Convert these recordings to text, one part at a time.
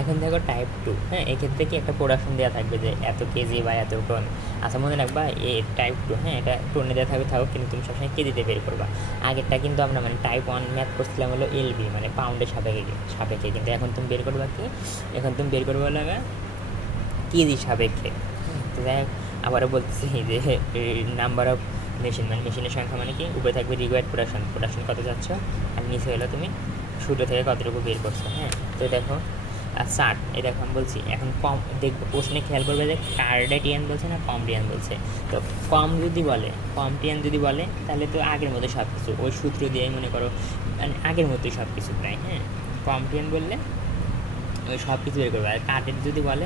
এখন দেখো টাইপ 2, হ্যাঁ, এক্ষেত্রে কি একটা প্রোডাকশন দেওয়া থাকবে যে এত কেজি বা এত টন। আচ্ছা মনে রাখবা টাইপ 2, হ্যাঁ, এটা টোনে দেওয়া থাকবে, থাকো, কিন্তু তুমি সবসময় কেজিতে বের করবা। আগেরটা কিন্তু আমরা মানে টাইপ 1 ম্যাথ করছিলাম হলো এলবি, মানে পাউন্ডের সাপেক্ষে, কিন্তু এখন তুমি বের করবা কি, এখন তুমি বের করবা লাগা কেজি সাপেক্ষে। তো যাই হোক, আবারও বলতেছি যে নাম্বার অফ মেশিন, মানে মেশিনের সংখ্যা মানে কি, উপরে থাকবে রিকোয়ার্ড প্রোডাকশন কত যাচ্ছ, আর নিচে হলো তুমি সূত্র থেকে কতটুকু বের করছো। হ্যাঁ, তো দেখো আর 60, এই দেখো আমি বলছি এখন কম, দেখবো প্রশ্নে খেয়াল করবে যে কার্ডেটিয়ান বলছে না কমটিয়ান বলছে। তো কমটিয়ান যদি বলে তাহলে তো আগের মতো সব কিছু ওই সূত্র দিয়েই মনে করো, মানে আগের মতোই সব কিছু প্রায়। হ্যাঁ, কমটিয়ান বললে ওই সব কিছু বের করবে। আর কার্ডেড যদি বলে,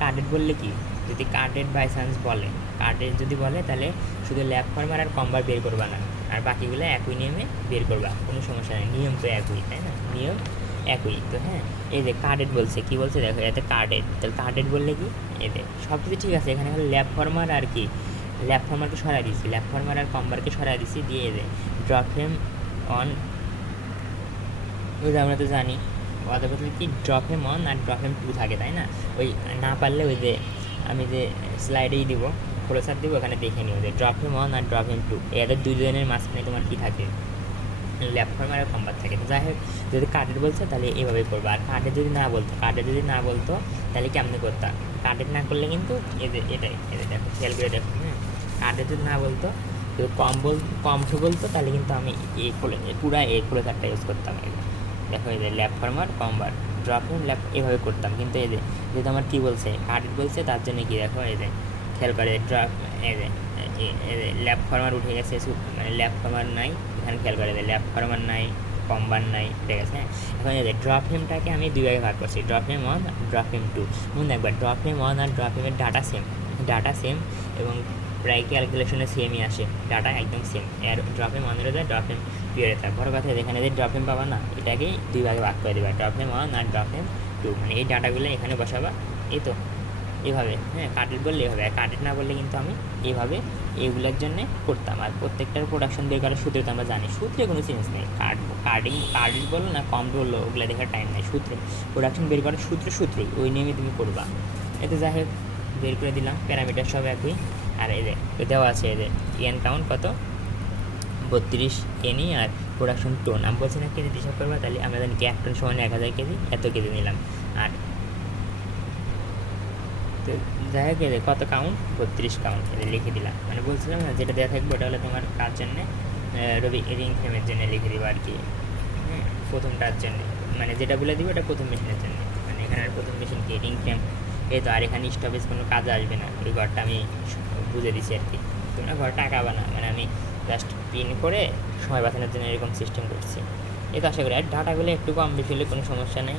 কার্ডেড বললে কি, যদি কার্ডেড বাই চান্স বলে, কার্ডেড যদি বলে তাহলে শুধু ল্যাব ফর্মার আর কম্বার বের করবা না, আর বাকিগুলো একই নিয়মে বের করবা, কোনো সমস্যা নেই, নিয়ম তো একই, তাই না, নিয়ম একই। তো হ্যাঁ, এই যে কার্ডেড বলছে, কি বলছে দেখো, এতে কার্ডেড, তাহলে কার্ডেড বললে কি, এতে সব কিছু ঠিক আছে, এখানে হলো ল্যাব ফর্মার আর কি, ল্যাব ফর্মারকে সরাই দিচ্ছি, ল্যাব ফর্মার আর কম্বারকে সরাই দিচ্ছি, দিয়ে এদের ড্রপ হেম অন, ওই আমরা তো জানি কথা কথা কি ড্রপ হেম অন আর ড্রপ হেম 2 থাকে, তাই না। ওই না পারলে ওই যে আমি যে স্লাইডেই দিব, খোলসার দিব, ওখানে দেখে নিও যে ড্রপ হেম অন আর ড্রপ হেম 2, এদের দুজনের মাঝখানে তোমার কী থাকে, ল্যাব ফর্মার আর কম্বার থাকে। যাই হোক, যদি কার্ডের বলছে তাহলে এইভাবে করবো, আর কার্ডের যদি না বলতো তাহলে কেমনি করতাম, কার্ডের না করলে কিন্তু এদের এটাই, এদের দেখো খেয়াল করে দেখো, হ্যাঁ, কার্ডের যদি না বলতো, যদি কম বলতো তাহলে কিন্তু আমি এই পুরা এই খোলসারটা ইউজ করতাম। দেখো এই যে lab former কম্বার drop in lab, এভাবে করতাম। কিন্তু এই যে যেহেতু আমার কী বলছে, কার্ডেড বলছে, তার জন্য কি দেখো এই যে খেয়াল করে ড্রপ, এই যে ল্যাব ফর্মার উঠে গেছে, মানে ল্যাব ফর্মার নাই, এখানে খেয়াল করে ল্যাব ফর্মার নাই, কম্বার নাই, ঠিক আছে। হ্যাঁ, এখন এই যে ড্রপ হেমটাকে আমি দুই ভাগে ভাগ করছি, ড্রপ হেম 1 আর ড্রপ হেম 2। মনে একবার ড্রপ হেম 1 আর ড্রপ হেমের ডাটা সেম এবং প্রায় ক্যালকুলেশনে সেমই আসে, ডাটা একদম সেম, এর ড্রপ হেম 1 এরও যায়, ড্রপ হেম 2 এর যায়। বড় কথা এখানে যে ড্রপ হেম পাবা না, এটাকে দুই ভাগে ভাগ করে দেবা, ড্রপ হেম 1 আর ড্রপ হেম 2, মানে এই ডাটাগুলো এখানে বসাবা, এই তো এভাবে। হ্যাঁ, কার্ডেড বললে এভাবে, আর কার্ডেড না বললে কিন্তু আমি এইভাবে এইগুলোর জন্য করতাম। আর প্রত্যেকটার প্রোডাকশন বের করার সূত্র তো আমরা জানি, সূত্রে কোনো চেঞ্জ নেই, কার্ডেড বললো না কম বললো ওগুলো দেখার টাইম নেই, সূত্র প্রোডাকশন বের করার সূত্রই ওই নিয়মে তুমি করবা। এতে যাই হোক বের করে দিলাম, প্যারামিটার সব একই। আর এদের দেওয়া আছে, এদের এন কাউন্ট কত 32 কেজি, আর প্রোডাকশন টোন আমি বলছি না কেজি হিসাব করবা, তাহলে আমরা জানি কি 1 টন সমান 1000 কেজি, এত কেজি নিলাম। আর তো যাই হোক এদের কত কাউন্ট 32 কাউন্ট, এদের লিখে দিলাম, মানে বলছিলাম না যেটা দেওয়া থাকবে ওটা হলো তোমার কার জন্যে, রবি রিং ফ্রেমের জন্য লিখে দিবা আর কি। হ্যাঁ, প্রথমটার জন্য, মানে যেটা বলে দিবে ওটা প্রথম মেশিনের জন্য, মানে এখানে আর প্রথম মেশিন কি রিং ফ্রেম, এই তো। আর এখানে স্টপেজ কোনো কাজে আসবে না, এই ঘরটা আমি বুঝে দিছি আর কি, তোমরা ঘরটা আঁকাবা না, মানে আমি জাস্ট পিন করে সময় বাঁচানোর জন্য এরকম সিস্টেম করছি। এই তো আশা করি, আর ডাটাগুলো একটু কম বেশি হলে কোনো সমস্যা নেই।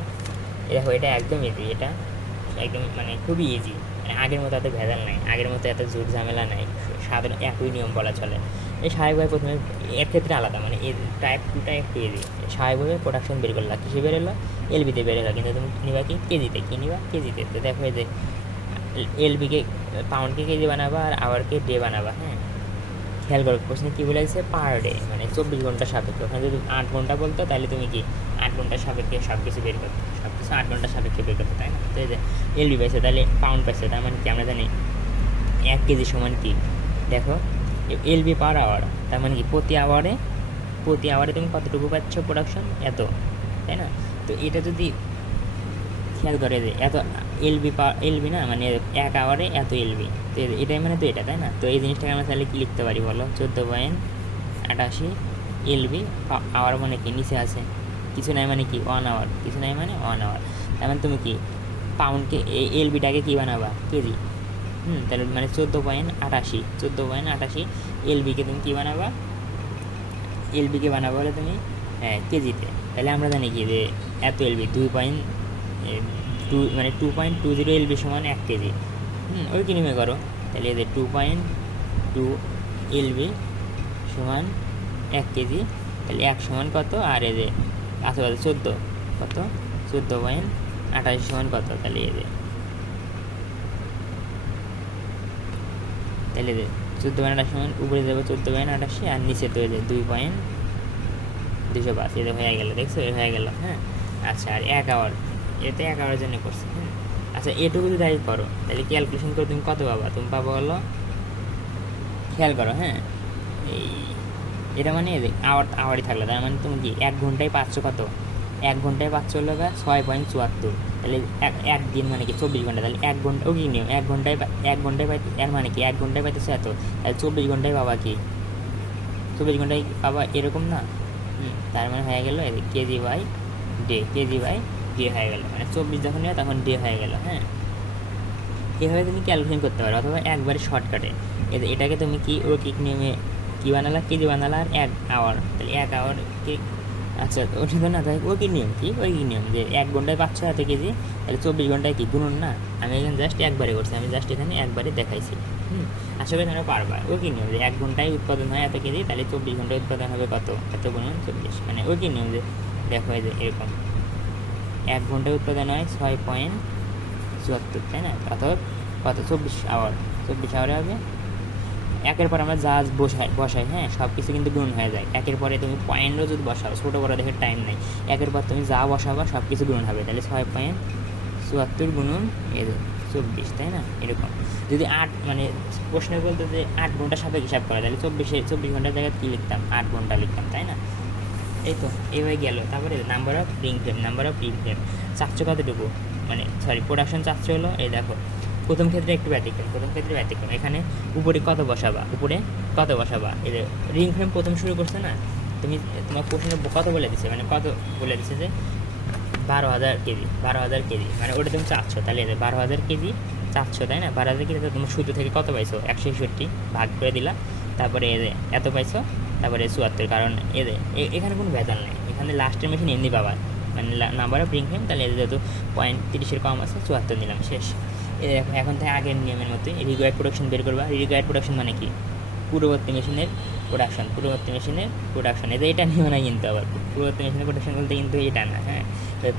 দেখো এটা একদম ইজি, এটা একদম মানে খুবই ইজি, মানে আগের মতো এত ভেজাল নাই, আগের মতো এত জোর ঝামেলা নাই, সাধারণ একই নিয়ম বলা চলে। এই স্বাভাবিকভাবে প্রথমে এর ক্ষেত্রে আলাদা, মানে এর টাইপ 2টা একটু ইজি, স্বাভাবিকভাবে প্রোডাকশন বের করলা, কিসে বেরোলো, এলবিতে বেরোলো, কিন্তু তুমি নিবা কি কেজিতে, কী নিবা কেজিতে। তো দেখো এই যে এলবিকে পাউন্ডকে কেজি বানাবা আর আওয়ারকে ডে বানাবা। হ্যাঁ, খেয়াল করো প্রশ্নে কী বলে দিচ্ছে পার ডে, মানে 24 ঘন্টা সাপেক্ষে, ওখানে যদি 8 ঘন্টা বলতো তাহলে তুমি কি 8 ঘন্টার সাপেক্ষে সব কিছু বের করতে, সব কিছু 8 ঘন্টার সাপেক্ষে বের করতে, তাই না। তো এই যে এলবি পাইছে, তাহলে পাউন্ড পাইছে, তার মানে কি আমরা জানি 1 কেজি সমান কি, দেখো এলবি পার আওয়ার, তার মানে কি প্রতি আওয়ারে তুমি কতটুকু পাচ্ছ প্রোডাকশন, এত, তাই না। তো এটা যদি খেয়াল করে যে এত এলবি না, মানে 1 আওয়ারে এত এলবি, তো এটাই মানে তো এটা, তাই না। তো এই জিনিসটাকে আমরা তাহলে কী লিখতে পারি বলো, 14.88 এলবি আওয়ার, মানে কি নিচে আছে কিছু নাই, মানে কি 1 আওয়ার, কিছু নাই মানে 1 আওয়ার, তার মানে তুমি কি পাউন্ডকে এই এলবিটাকে কী বানাবা কেজি। তাহলে মানে 14.88 এলবিকে তুমি কী বানাবা, এলবিকে বানাবো বলে তুমি কেজিতে। তাহলে আমরা জানি কি যে এত এলবি 2 মানে 2.20 এলবি সমান 1 কেজি। ওই কিনিমে করো, তাহলে এদের 2.2 এলবি সমান 1 কেজি, তাহলে 1 সমান কত, আর এদের আশেপাশে 14, কত 14.88 সমান কত, তাহলে এদের তাহলে 14.88 সমান উপরে যাবো 14.88, আর নিচে তো এদের 2.205, এদের হয়ে গেলো, দেখছো এ হয়ে গেলো। হ্যাঁ, আচ্ছা আর 1 আওয়ার এতে 11 জনে করছে। হ্যাঁ, আচ্ছা এটুকু যদি তাই করো তাহলে ক্যালকুলেশন করে তুমি কত পাবা? তুমি পাবো হলো, খেয়াল করো, হ্যাঁ, এই এটা মানে আওয়ারই থাকলো, তার মানে তুমি কি 1 ঘন্টায় পাচ্ছ কত? 1 ঘন্টায় পাচ্ছ হলো 6.74। তাহলে এক দিন মানে কি 24 ঘন্টা, তাহলে 1 ঘন্টা ও কি নিয়ম, 1 ঘন্টায় পাইতে, এর মানে কি 1 ঘন্টায় পাইতেছে এত, তাহলে 24 ঘন্টায় পাবা কি, 24 ঘন্টায় পাবা, এরকম না? তার মানে হয়ে গেল KG by day, KG by day হয়ে গেল, মানে 24 যখন হয় তখন ডে হয়ে গেল। হ্যাঁ, এভাবে তুমি ক্যালকুলেশন করতে পারো, অথবা একবারে শর্টকাটে এটাকে তুমি কি রৈখিক নিয়মে কী বানালা, কেজি বানালা, আর 1 আওয়ার, তাহলে 1 আওয়ার কি, আচ্ছা ওটা তো না, তাই রৈখিক নিয়ম কি, রৈখিক নিয়ম যে 1 ঘন্টায় 500 এত কেজি, তাহলে 24 ঘন্টায় কি গুণন না? আমি এখানে জাস্ট একবারে করছি, আমি জাস্ট এখানে একবারে দেখাইছি। আশা করি তোমরা পারবা। রৈখিক নিয়ম যে 1 ঘন্টায় উৎপাদন হয় এত কেজি, তাহলে 24 ঘন্টায় উৎপাদন হবে কত, এত গুণন 24, মানে রৈখিক নিয়ম যে দেখো এই যে এরকম 1 ঘন্টায় উৎপাদন হয় 6.74, তাই না? অথবা কত, 24 আওয়ার, 24 আওয়ারে হবে। একের পর আমরা যা বসাই, হ্যাঁ, সব কিছু কিন্তু গুণ হয়ে যায়। একের পরে তুমি পয়েন্টও যদি বসাও, ছোটো বড়ো দেখে টাইম নেই, একের পর তুমি যা বসাবা সব কিছু গুণ হবে, তাহলে 6.74 গুণন 24, তাই না? এরকম যদি 8 মানে প্রশ্নে বলতো যে 8 ঘন্টার সাথে হিসাব করা, তাহলে 24 ঘন্টার জায়গায় কী লিখতাম, 8 ঘন্টা লিখতাম, তাই না? এই তো এই হয়ে গেল। তারপরে number of ring frame, number of ring frame চাচ্ছ কতটুকু, মানে সরি প্রোডাকশন চাচ্ছ হলো, এই দেখো প্রথম ক্ষেত্রে একটু ব্যতিক্রম, এখানে উপরে কত বসাবা, এই যে রিং ফ্রেম প্রথম শুরু করছে না, তুমি তোমার প্রশ্ন কত বলে দিচ্ছে, মানে কত বলে দিচ্ছে যে 12,000 কেজি, মানে ওটা তুমি চাচ্ছ, তাহলে 12,000 কেজি চাচ্ছ, তাই না? 12,000 কেজি, তোমার সূত্র থেকে কত পাইছো, 161 ভাগ করে দিলা, তারপরে এত পাইছো, তারপরে 74, কারণ এখানে কোনো ভেজাল নেই, এখানে লাস্টের মেশিন এমনি পাবা, মানে নাম্বার অফ রিং ফ্রেম, তাহলে যেহেতু 0.30 কম আছে, 74 নিলাম, শেষ। এখন থেকে আগের নিয়মের মতোই রিকোয়ার্ড প্রোডাকশন বের করবা। রিকোয়ার্ড প্রোডাকশন মানে কি, পূর্ববর্তী মেশিনের প্রোডাকশন, এটা নিয়েও না কিন্তু, আবার পূর্ববর্তী মেশিনের প্রোডাকশন বলতে কিন্তু এটা না। হ্যাঁ,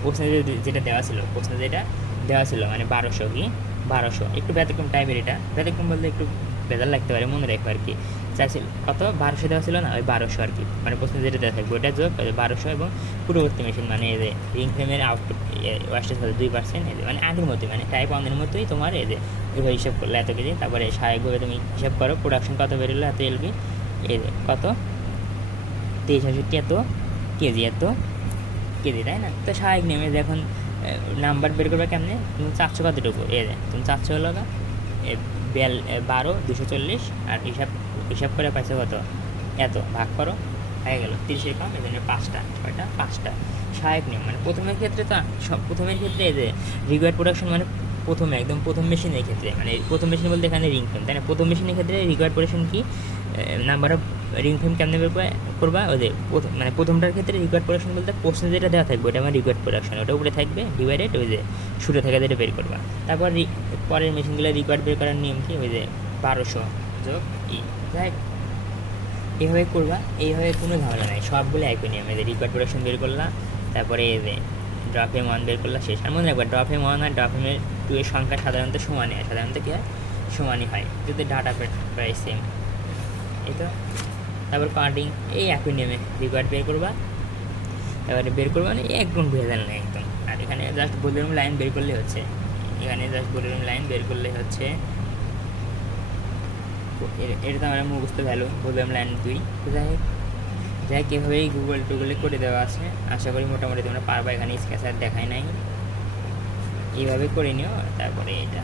প্রশ্নে যেটা দেওয়া ছিল মানে 1200 কি 1200, একটু ব্যতিক্রম টাইপের, এটা ব্যতিক্রম বলতে একটু ভেজাল লাগতে পারে, মনে রাখবো আর কি। চাইছিল কত, 1200 দেওয়া ছিল না, ওই 1200 আর কি, মানে প্রশ্নে যেটা দেওয়া থাকবে ওটা যোগ 1200, এবং পূর্ববর্তী মেশিন মানে এই যে রিং ফ্রেমের আউটপুট ওয়াস্টেজ হলো 2%, মানে আগের মতোই, মানে টাইপ 1 এর মতোই তোমার এভাবে হিসাব করলে এত কেজি, তারপরে স্বাভাবিকভাবে তুমি হিসাব করো প্রোডাকশন কত বেরোলো, এত এলবি, কত 23,000 এত কেজি, তাই না? তো স্বাভাবিক নেমে এখন নাম্বার বের করবে কেমনে, তুমি চাচ্ছ কতটুকু, তুমি চাচ্ছ হলো 12,240, আর হিসাব করে পাইছো কত, এত, ভাগ করো, হয়ে গেল 30 কম, এই জন্য 5টা সহায়ক নিয়ম। মানে প্রথমের ক্ষেত্রে তো প্রথমের ক্ষেত্রে এই যে রিকোয়ার্ড প্রোডাকশন, মানে প্রথম মেশিনের ক্ষেত্রে, মানে প্রথম মেশিন বলতে এখানে রিং ফ্রেম, তাই না? প্রথম মেশিনের ক্ষেত্রে রিকোয়ার্ড প্রোডাকশন কি, নাম্বার অফ রিং ফ্রেম কেমনে বের করবা, ওই যে মানে প্রথমটার ক্ষেত্রে রিকোয়ার্ড প্রোডাকশন বলতে প্রশ্নে যেটা দেওয়া থাকবে ওটা আমার রিকোয়ার্ড প্রোডাকশন, ওটা উপরে থাকবে ডিভাইডেড, ওই যে শুরু থেকে যেটা বের করবা। তারপর পরের মেশিনগুলো রিকোয়ার্ড বের করার নিয়ম কি, ওই যে 1200 যোগ যাই এইভাবে করবা, এইভাবে কোনো ঝামেলা নাই, সবগুলো একই নিয়ম। এই যে রিকোয়ার্ড প্রোডাকশন বের করলা, তারপরে এই যে ড্রপ এম 1 বের করলা, শেষ। আর মনে রাখবা ড্রপ এম 1 আর ড্রপ এম 2 এর সংখ্যা সাধারণত সমানই হয়, সমানই হয় যদি ডাটা প্রায় সেম। এই তো তারপর কাটিং, এই একই নিয়মে রিকোয়ার্ড বের করবা, এবারে বের করবা, মানে একদম ভেজাল নেই একদম। আর এখানে জাস্ট ভলিউম লাইন বের করলে হচ্ছে, এটা তো আমরা মুখস্থ ভ্যালু, ভলিউম লাইন 2। যাই কীভাবেই গুগলে করে দেওয়া আছে, আশা করি মোটামুটি তোমরা পারবা। এখানে স্কেচার দেখাই নাই, এইভাবে করে নিও। তারপরে এটা